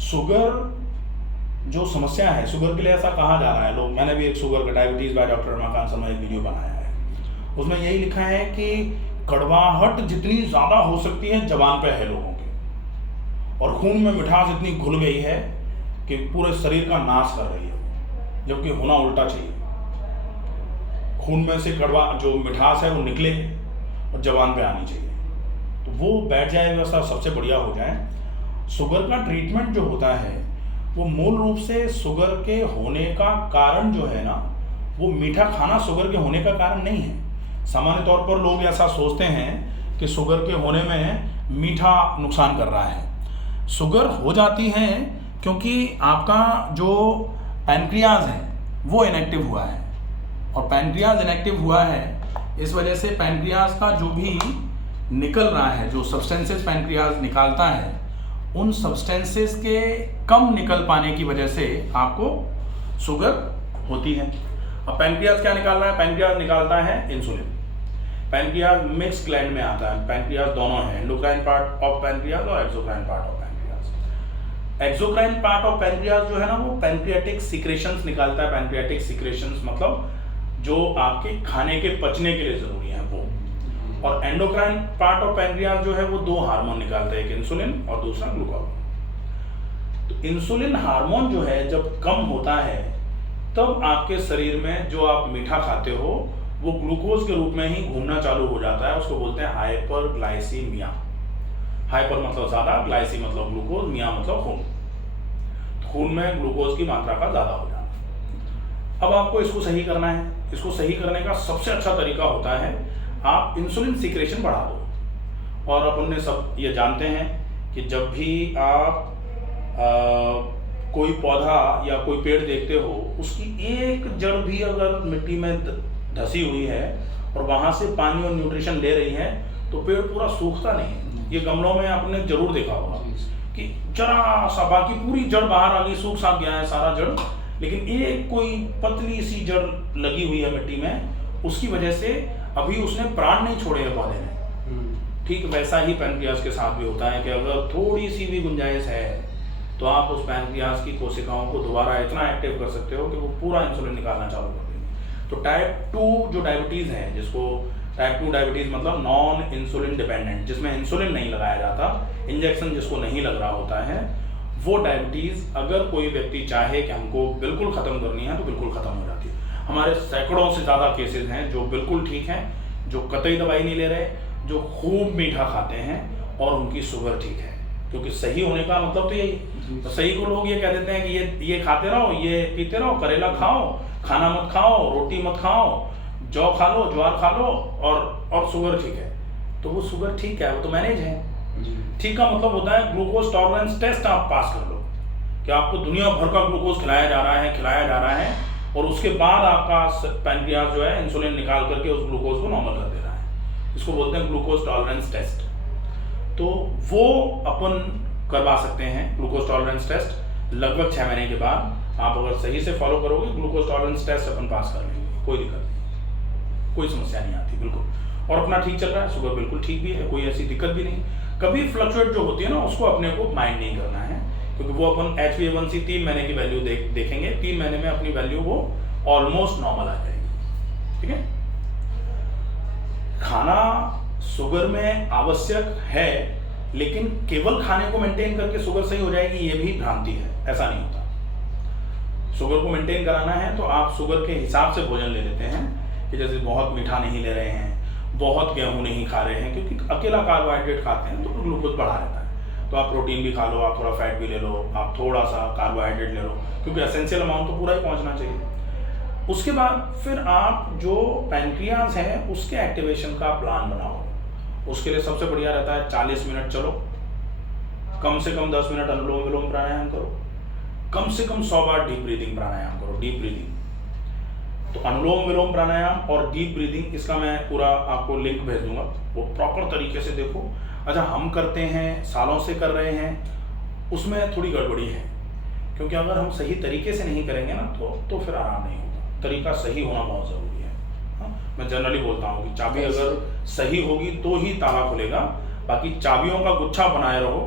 Sugar जो समस्या है, शुगर के लिए ऐसा कहा जा रहा है लोग, मैंने भी एक शुगर का diabetes by doctor Ramakant Sharma एक वीडियो बनाया है, उसमें यही लिखा है कि कड़वाहट जितनी ज़्यादा हो सकती है जवान पे है लोगों के, और खून में मिठास इतनी घुल गई है कि पूरे शरीर का नाश कर रही है, जबकि होना उल्टा चाहिए। खून में से कड़वा जो मिठास है वो निकले और जवान पे आनी चाहिए, तो वो बैठ जाए, व्यवस्था सबसे बढ़िया हो जाए। शुगर का ट्रीटमेंट जो होता है वो मूल रूप से शुगर के होने का कारण जो है ना, वो मीठा खाना शुगर के होने का कारण नहीं है। सामान्य तौर पर लोग ऐसा सोचते हैं कि शुगर के होने में मीठा नुकसान कर रहा है। शुगर हो जाती है क्योंकि आपका जो पैनक्रियाज है वो इनएक्टिव हुआ है, और पैनक्रियाज इनएक्टिव हुआ है इस वजह से पैनक्रियाज का जो भी निकल रहा है, जो सब्सटेंसेस पैनक्रियाज निकालता है, उन सब्सटेंसेस के कम निकल पाने की वजह से आपको शुगर होती है। अब पैनक्रियाज क्या निकाल रहा है? पैनक्रियाज निकालता है इंसुलिन। पैनक्रियाज मिक्स ग्लैंड में आता है, पैनक्रियाज दोनों हैं, एंडोक्राइन पार्ट ऑफ पैनक्रियाज और exocrine part of pancreas. Exocrine part of pancreas जो है ना, वो पैनक्रियाटिक सीक्रेशंस निकालता है। पैनक्रियाटिक सीक्रेशंस मतलब जो आपके खाने के पचने के लिए जरूरी है वो। और एंडोक्राइन पार्ट ऑफ पैनक्रियाज जो है वो दो हार्मोन निकालता है, एक इंसुलिन और दूसरा ग्लूकागोन। तो इंसुलिन हार्मोन जो है जब कम होता है तब आपके शरीर में जो आप मीठा खाते हो वो ग्लूकोज के रूप में ही घूमना चालू हो जाता है, उसको बोलते हैं हाइपरग्लाइसीमिया। हाइपर मतलब ज्यादा, ग्लाइसी मतलब ग्लूकोज, मिया मतलब खून। खून में ग्लूकोज की मात्रा का ज्यादा हो जाना। अब आपको इसको सही करना है। इसको सही करने का सबसे अच्छा तरीका होता है आप इंसुलिन सीक्रेशन बढ़ा दो। और अपन ने सब ये जानते हैं कि जब भी आप कोई पौधा या कोई पेड़ देखते हो, उसकी एक जड़ भी अगर मिट्टी में धसी हुई है और वहां से पानी और न्यूट्रिशन ले रही है तो पेड़ पूरा सूखता नहीं। ये गमलों में आपने जरूर देखा होगा कि जरा सा, बाकी पूरी जड़ बाहर आ गई, सूख साख गया है सारा जड़, लेकिन एक कोई पतली सी जड़ लगी हुई है मिट्टी में, उसकी वजह से अभी उसने प्राण नहीं छोड़े हैं पौधे ने। ठीक वैसा ही पैनक्रियाज के साथ भी होता है कि अगर थोड़ी सी भी गुंजाइश है तो आप उस पैनक्रियाज की कोशिकाओं को दोबारा इतना एक्टिव कर सकते हो कि वो पूरा इंसुलिन निकालना चालू कर देंगे। तो टाइप 2 जो डायबिटीज है, जिसको टाइप 2 डायबिटीज मतलब नॉन इंसुलिन डिपेंडेंट, जिसमें इंसुलिन नहीं लगाया जाता, इंजेक्शन जिसको नहीं लग रहा होता है, वो डायबिटीज अगर कोई व्यक्ति चाहे कि हमको बिल्कुल खत्म करनी है तो बिल्कुल खत्म हो जाती है। हमारे सैकड़ों से ज्यादा केसेस हैं जो बिल्कुल ठीक हैं, जो कतई दवाई नहीं ले रहे, जो खूब मीठा खाते हैं और उनकी शुगर ठीक है। क्योंकि सही होने का मतलब तो यही। तो सही को लोग ये कह देते हैं कि ये खाते रहो, ये पीते रहो, करेला खाओ, खाना मत खाओ, रोटी मत खाओ, जौ खा लो, ज्वार खा लो और शुगर ठीक है। तो वो शुगर ठीक है, वो तो मैनेज है। ठीक का मतलब होता है ग्लूकोज टॉलरेंस टेस्ट आप पास कर लो कि आपको दुनिया भर का ग्लूकोज खिलाया जा रहा है और उसके बाद आपका पैनक्रियाज जो है इंसुलिन निकाल करके उस ग्लूकोज को नॉर्मल कर दे रहा है। इसको बोलते हैं ग्लूकोज टॉलरेंस टेस्ट। तो वो अपन करवा सकते हैं ग्लूकोज टॉलरेंस टेस्ट। लगभग 6 महीने के बाद आप अगर सही से फॉलो करोगे, ग्लूकोज टॉलरेंस टेस्ट अपन पास कर लेंगे, कोई दिक्कत नहीं, कोई समस्या नहीं आती बिल्कुल। और अपना ठीक चल रहा है, शुगर बिल्कुल ठीक भी है, कोई ऐसी दिक्कत भी नहीं। कभी फ्लक्चुएट जो होती है ना, उसको अपने को माइंड नहीं करना है, क्योंकि वो अपन HbA1c 3 महीने की वैल्यू देखेंगे, 3 महीने में अपनी वैल्यू वो ऑलमोस्ट नॉर्मल आ जाएगी। ठीक है। खाना शुगर में आवश्यक है, लेकिन केवल खाने को मेंटेन करके शुगर सही हो जाएगी ये भी भ्रांति है, ऐसा नहीं होता। शुगर को मेंटेन कराना है तो आप शुगर के हिसाब से भोजन ले लेते हैं, कि जैसे बहुत मीठा नहीं ले रहे हैं, बहुत गेहूं नहीं खा रहे हैं, क्योंकि अकेला कार्बोहाइड्रेट खाते हैं तो ग्लूकोज बढ़ा रहता है। तो आप प्रोटीन भी खा लो, आप थोड़ा फैट भी ले लो, आप थोड़ा सा कार्बोहाइड्रेट ले लो, क्योंकि एसेंशियल अमाउंट तो पूरा ही पहुंचना चाहिए। उसके बाद फिर आप जो पैनक्रियाज है उसके एक्टिवेशन का प्लान बनाओ। उसके लिए सबसे बढ़िया रहता है 40 मिनट चलो, कम से कम 10 मिनट अनुलोम विलोम प्राणायाम करो, कम से कम 100 बार डीप ब्रीदिंग प्राणायाम करो, डीप ब्रीदिंग। तो अनुलोम विलोम प्राणायाम और डीप ब्रीदिंग, इसका मैं पूरा आपको लिंक भेज दूंगा, वो प्रॉपर तरीके से देखो। अच्छा, हम करते हैं, सालों से कर रहे हैं, उसमें थोड़ी गड़बड़ी है, क्योंकि अगर हम सही तरीके से नहीं करेंगे ना तो फिर आराम नहीं होगा। तरीका सही होना बहुत जरूरी है। हाँ? मैं जनरली बोलता हूँ कि चाबी अगर सही होगी तो ही ताला खुलेगा, बाकी चाबियों का गुच्छा बनाए रहो,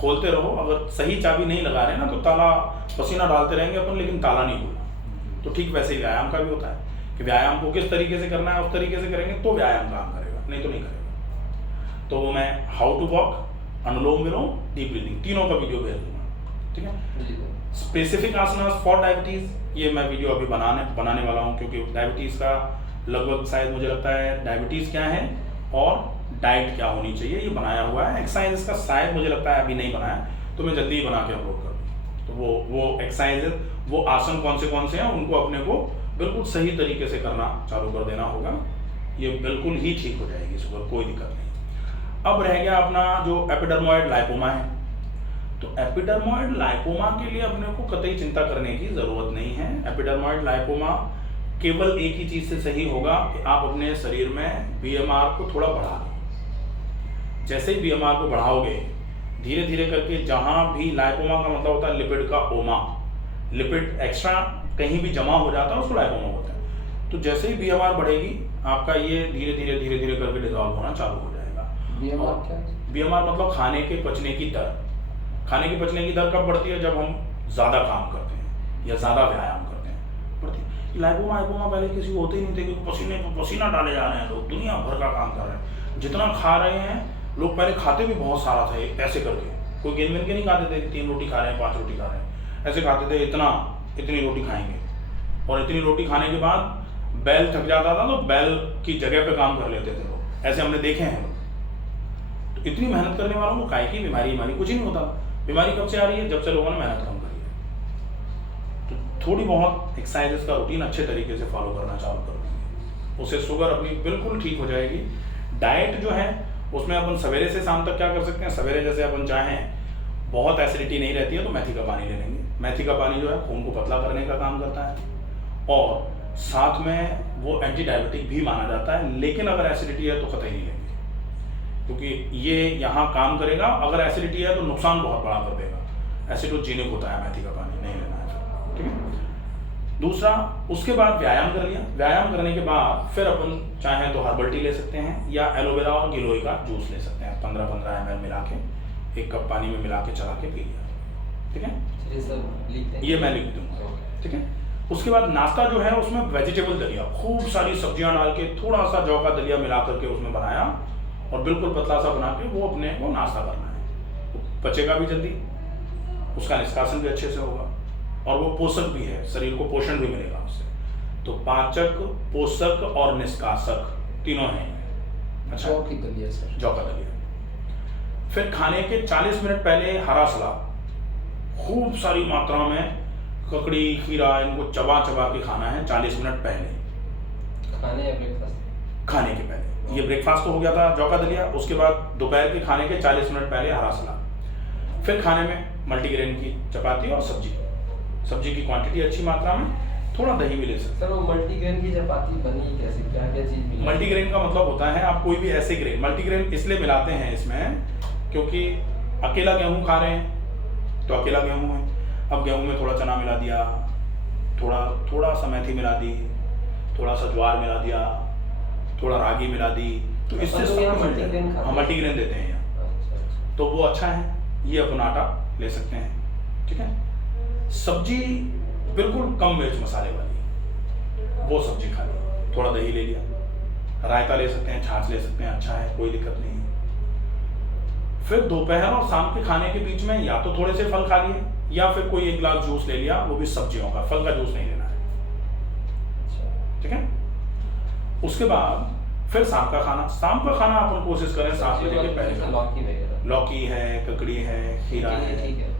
खोलते रहो। अगर सही चाबी नहीं लगा रहे ना तो ताला, पसीना डालते रहेंगे अपन लेकिन ताला नहीं खुलना। तो ठीक वैसे ही व्यायाम का भी होता है कि व्यायाम को किस तरीके से करना है, उस तरीके से करेंगे तो व्यायाम काम करेगा, नहीं तो नहीं करेगा। तो वो मैं how to walk, Anulom Vilom, deep breathing, तीनों का वीडियो भेज दूंगा, ठीक है। स्पेसिफिक आसनास फॉर डायबिटीज, ये मैं वीडियो अभी बनाने वाला हूँ, क्योंकि डायबिटीज का लगभग शायद मुझे लगता है डायबिटीज क्या है और डाइट क्या होनी चाहिए ये बनाया हुआ है। एक्सरसाइज का शायद मुझे लगता है अभी नहीं बनाया, तो मैं जल्दी ही बना के अपलोड कर दूँ। तो वो एक्सरसाइज, वो आसन कौन से हैं उनको अपने को बिल्कुल सही तरीके से करना चालू कर देना होगा, ये बिल्कुल ही ठीक हो जाएगी शुगर, कोई दिक्कत नहीं। अब रह गया अपना जो एपिडर्मोइड लाइपोमा है। तो एपिडर्मोइड लाइपोमा के लिए अपने को कतई चिंता करने की जरूरत नहीं है। एपिडर्मोइड लाइपोमा केवल एक ही चीज से सही होगा कि आप अपने शरीर में बीएमआर को थोड़ा बढ़ा दें। जैसे ही बीएमआर को बढ़ाओगे धीरे धीरे करके, जहां भी लाइपोमा का मतलब होता है लिपिड का ओमा, लिपिड एक्स्ट्रा कहीं भी जमा हो जाता है उसको लाइपोमा होता है। तो जैसे ही बीएमआर बढ़ेगी आपका ये धीरे धीरे करके डिजॉल्व होना चालू हो जाएगा। बीएमआर क्या है? बीएमआर मतलब खाने के पचने की दर। खाने की पचने की दर कब बढ़ती है? जब हम ज़्यादा काम करते हैं या ज़्यादा व्यायाम करते हैं, बढ़ती है। लाइपोमा पहले किसी को होते ही नहीं थे, क्योंकि पसीना डाले जा रहे हैं लोग, दुनिया भर का काम कर रहे हैं, जितना खा रहे हैं लोग। पहले खाते भी बहुत सारा था ऐसे करके, कोई गिन के नहीं खाते थे कि 3 रोटी खा रहे हैं 5 रोटी खा रहे हैं, ऐसे खाते थे इतनी रोटी खाएंगे। और इतनी रोटी खाने के बाद बैल थक जाता था तो बैल की जगह पे काम कर लेते थे लोग, ऐसे हमने देखे हैं लोग। तो इतनी मेहनत करने वालों को काहे की बीमारी कुछ ही नहीं होता। बीमारी कब से आ रही है? जब से लोगों ने मेहनत कम करी है। तो थोड़ी बहुत एक्सरसाइजेस का रूटीन अच्छे तरीके से फॉलो करना चालू कर देंगे, उससे शुगर अपनी बिल्कुल ठीक हो जाएगी। डाइट जो है उसमें अपन सवेरे से शाम तक क्या कर सकते हैं? सवेरे जैसे अपन चाहें, बहुत एसिडिटी नहीं रहती है तो मेथी का पानी ले लेंगे। मेथी का पानी जो है खून को पतला करने का काम करता है और साथ में वो एंटी डायबिटिक भी माना जाता है। लेकिन अगर एसिडिटी है तो कतई नहीं लेंगे, क्योंकि ये यहाँ काम करेगा। अगर एसिडिटी है तो नुकसान बहुत बड़ा कर देगा। एसिडोजेनिक होता है मेथी का पानी, नहीं लेना है, ठीक है। दूसरा, उसके बाद व्यायाम कर लिया। व्यायाम करने के बाद फिर अपन चाहें तो हर्बल टी ले सकते हैं या एलोवेरा और गिलोय का जूस ले सकते हैं। 15-15 ml मिला के 1 कप पानी में मिला के चला के पी लिया, ठीक है। ये मैं लिख दूंगा, ठीक है। उसके बाद नाश्ता जो है उसमें वेजिटेबल दलिया, खूब सारी सब्जियां डाल के थोड़ा सा जौ का दलिया मिला करके उसमें बनाया और बिल्कुल पतला सा बना के वो अपने को नाश्ता करना है। वो पचेगा भी जल्दी, उसका निष्कासन भी अच्छे से होगा और वो पोषक भी है, शरीर को पोषण भी मिलेगा उससे। तो पाचक, पोषक और निष्कासक तीनों हैं। अच्छा, जौ की दलिया सर? जौ का दलिया। फिर खाने के 40 मिनट पहले हरा सलाद, खूब सारी मात्रा में ककड़ी, खीरा, इनको चबा के खाना है 40 मिनट पहले। खाने या ब्रेकफास्ट? खाने के पहले। ये ब्रेकफास्ट तो हो गया था जौ का दलिया। उसके बाद दोपहर के खाने के 40 मिनट पहले हरा सलाद। फिर खाने में मल्टीग्रेन की चपाती और सब्जी की क्वांटिटी अच्छी मात्रा में, थोड़ा दही भी ले सकते हैं। सर वो मल्टीग्रेन की चपाती बनी कैसे, क्या चीज़ मिली? मल्टीग्रेन का मतलब होता है आप कोई भी ऐसे ग्रेन, मल्टीग्रेन इसलिए मिलाते हैं इसमें क्योंकि अकेला गेहूं खा रहे हैं तो अकेला गेहूं है। अब गेहूं में थोड़ा चना मिला दिया, थोड़ा सा मेथी मिला दी, थोड़ा सा ज्वार मिला दिया, थोड़ा रागी मिला दी, तो इससे मल्टीग्रेन देते हैं यहाँ। तो वो अच्छा है, ये अपन आटा ले सकते हैं, ठीक है। सब्जी बिल्कुल कम मिर्च मसाले वाली, वो सब्जी खा ली, थोड़ा दही ले लिया, रायता ले सकते हैं, छाछ ले सकते हैं, अच्छा है, कोई दिक्कत नहीं है। फिर दोपहर और शाम के खाने के बीच में या तो थोड़े से फल खा लिए या फिर कोई 1 गिलास जूस ले लिया, वो भी सब्जियों का, फल का जूस नहीं लेना है, ठीक है। उसके बाद फिर शाम का खाना अपन कोशिश करें 7 बजे के पहले। लौकी है, ककड़ी है, खीरा है,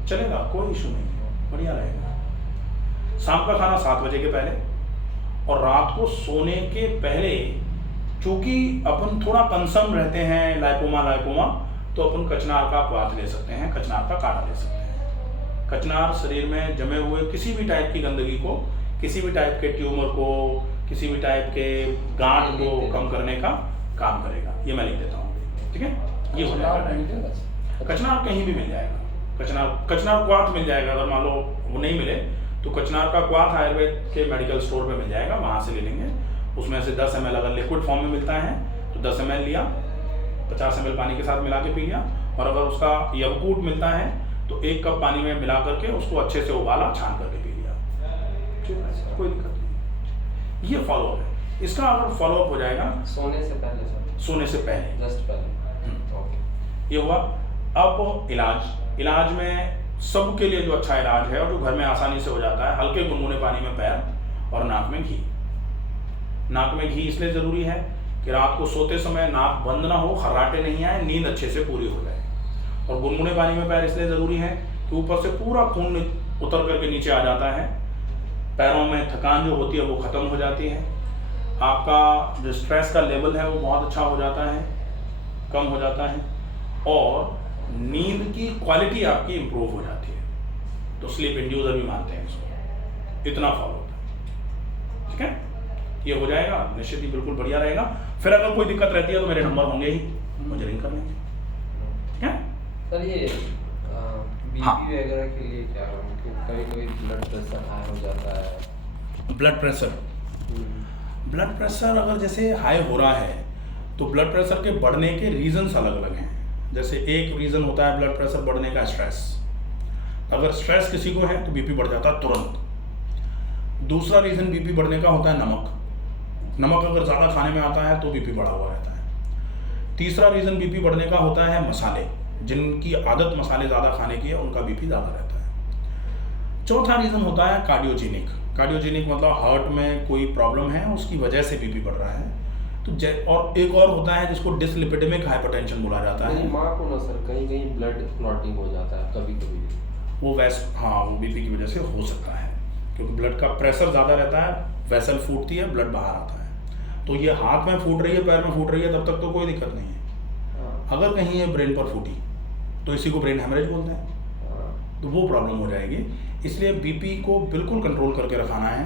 चलेगा, कोई इशू नहीं है, बढ़िया रहेगा। शाम का खाना 7 बजे के पहले। और रात को सोने के पहले, चूंकि अपन थोड़ा कंसर्न रहते हैं लाइपोमा, तो अपन कचनार का क्वाथ ले सकते हैं, कचनार का काढ़ा ले सकते हैं। कचनार शरीर में जमे हुए किसी भी टाइप की गंदगी को, किसी भी टाइप के ट्यूमर को, किसी भी टाइप के गांठ को कम करने का काम करेगा। ये मैं लिख देता हूँ, ठीक है। ये हो जाएगा। कचनार कहीं भी मिल जाएगा, कचनार क्वाथ मिल जाएगा। अगर मान लो वो नहीं मिले तो कचनार का क्वाथ आयुर्वेद के मेडिकल स्टोर पे मिल जाएगा, वहाँ से ले लेंगे। उसमें से 10 ml अगर लिक्विड फॉर्म में मिलता है तो 10 ml लिया, 50 ml पानी के साथ मिला के पी लिया और अगर उसका यवकूट मिलता है तो 1 कप पानी में मिला करके उसको अच्छे से उबाला, छान करके पी लिया, कोई दिक्कत नहीं। ये फॉलोअप है। इसका अगर फॉलोअप हो जाएगा सोने से पहले सर? सोने से पहले, जस्ट पहले। ओके। ये हुआ। अब इलाज में सबके लिए जो अच्छा इलाज है और जो घर में आसानी से हो जाता है, हल्के गुनगुने पानी में पैर और नाक में घी। नाक में घी इसलिए ज़रूरी है कि रात को सोते समय नाक बंद ना हो, खर्राटे नहीं आए, नींद अच्छे से पूरी हो जाए। और गुनगुने पानी में पैर इसलिए ज़रूरी है कि ऊपर से पूरा खून उतर करके नीचे आ जाता है, पैरों में थकान जो होती है वो ख़त्म हो जाती है, आपका जो स्ट्रेस का लेवल है वो बहुत अच्छा हो जाता है, कम हो जाता है, और नींद की क्वालिटी आपकी इम्प्रूव हो जाती है। तो स्लीप इंड्यूसर भी मानते हैं इसको। इतना फॉलो होता है, ठीक है। ये हो जाएगा, निश्चित ही बिल्कुल बढ़िया रहेगा। फिर अगर कोई दिक्कत रहती है तो मेरे नंबर होंगे ही, मुझे रिंग कर लेंगे, ठीक है। सर ये बीपी हाँ। वगैरह के लिए क्या करूँ? कभी कभी ब्लड प्रेशर हाई हो जाता है। ब्लड प्रेशर अगर जैसे हाई हो रहा है तो ब्लड प्रेशर के बढ़ने के रीजंस अलग अलग हैं। जैसे एक रीज़न होता है ब्लड प्रेशर बढ़ने का स्ट्रेस। अगर स्ट्रेस किसी को है तो बीपी बढ़ जाता है तुरंत। दूसरा रीज़न बीपी बढ़ने का होता है नमक अगर ज़्यादा खाने में आता है तो बीपी बढ़ा हुआ रहता है। तीसरा रीज़न बीपी बढ़ने का होता है मसाले, जिनकी आदत मसाले ज़्यादा खाने की है उनका बीपी ज़्यादा रहता है। चौथा रीज़न होता है कार्डियोजेनिक मतलब हार्ट में कोई प्रॉब्लम है उसकी वजह से बीपी बढ़ रहा है। तो और एक और होता है जिसको डिसलिपिडेमिक हाइपरटेंशन बोला जाता है। मेरी माँ को ना सर कहीं ब्लड क्लॉटिंग हो जाता है कभी वो वो बीपी की वजह से हो सकता है, क्योंकि ब्लड का प्रेशर ज़्यादा रहता है, वेसल फूटती है, ब्लड बाहर आता है। तो ये हाथ में फूट रही है, पैर में फूट रही है, तब तक तो कोई दिक्कत नहीं है। अगर कहीं ये ब्रेन पर फूटी तो इसी को ब्रेन हेमरेज बोलते हैं, तो वो प्रॉब्लम हो जाएगी। इसलिए बीपी को बिल्कुल कंट्रोल करके रखाना है।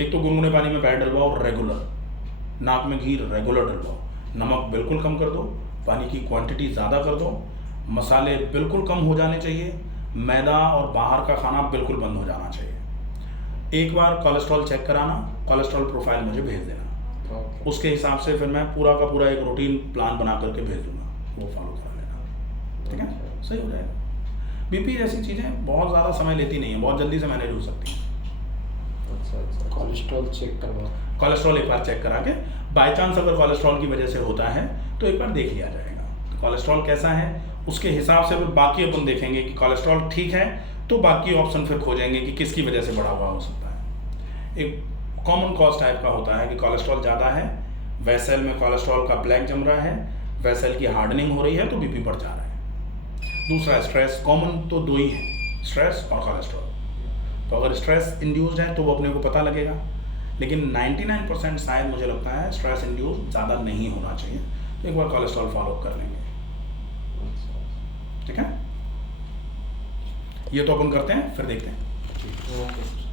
एक तो गुनगुने पानी में पैर डलवाओ रेगुलर, नाक में घी रेगुलर डलवाओ, नमक बिल्कुल कम कर दो, पानी की क्वांटिटी ज़्यादा कर दो, मसाले बिल्कुल कम हो जाने चाहिए, मैदा और बाहर का खाना बिल्कुल बंद हो जाना चाहिए। एक बार कोलेस्ट्रॉल चेक कराना, कोलेस्ट्रॉल प्रोफाइल मुझे भेज देना, उसके हिसाब से फिर मैं पूरा का पूरा एक रूटीन प्लान बना करके भेज दूँगा, वो फॉलो करा लेना, ठीक है, सही हो जाएगा। बीपी जैसी चीज़ें बहुत ज़्यादा समय लेती नहीं है, बहुत जल्दी से मैनेज हो सकती हैं। अच्छा। कोलेस्ट्रॉल चेक करवा, कोलेस्ट्रॉल एक बार चेक करा के, बाई चांस अगर कोलेस्ट्रॉल की वजह से होता है तो एक बार देख लिया जाएगा तो कोलेस्ट्रॉल कैसा है, उसके हिसाब से फिर बाकी अपन देखेंगे कि कोलेस्ट्रॉल ठीक है तो बाकी ऑप्शन फिर खोजेंगे कि किसकी वजह से बढ़ा हुआ हो सकता है। एक कॉमन कॉज टाइप का होता है कि कोलेस्ट्रॉल ज़्यादा है, वेसल में कोलेस्ट्रॉल का ब्लैक जम रहा है, वेसल की हार्डनिंग हो रही है तो बीपी बढ़ जा रहा है। दूसरा स्ट्रेस, कॉमन तो दो ही हैं, स्ट्रेस और कोलेस्ट्रॉल। तो अगर स्ट्रेस इंड्यूस्ड है तो वो अपने को पता लगेगा, लेकिन 99% शायद मुझे लगता है स्ट्रेस इंड्यूस ज़्यादा नहीं होना चाहिए। तो एक बार कोलेस्ट्रॉल फॉलो कर लेंगे, ठीक है। ये तो अपन करते हैं, फिर देखते हैं। ओके।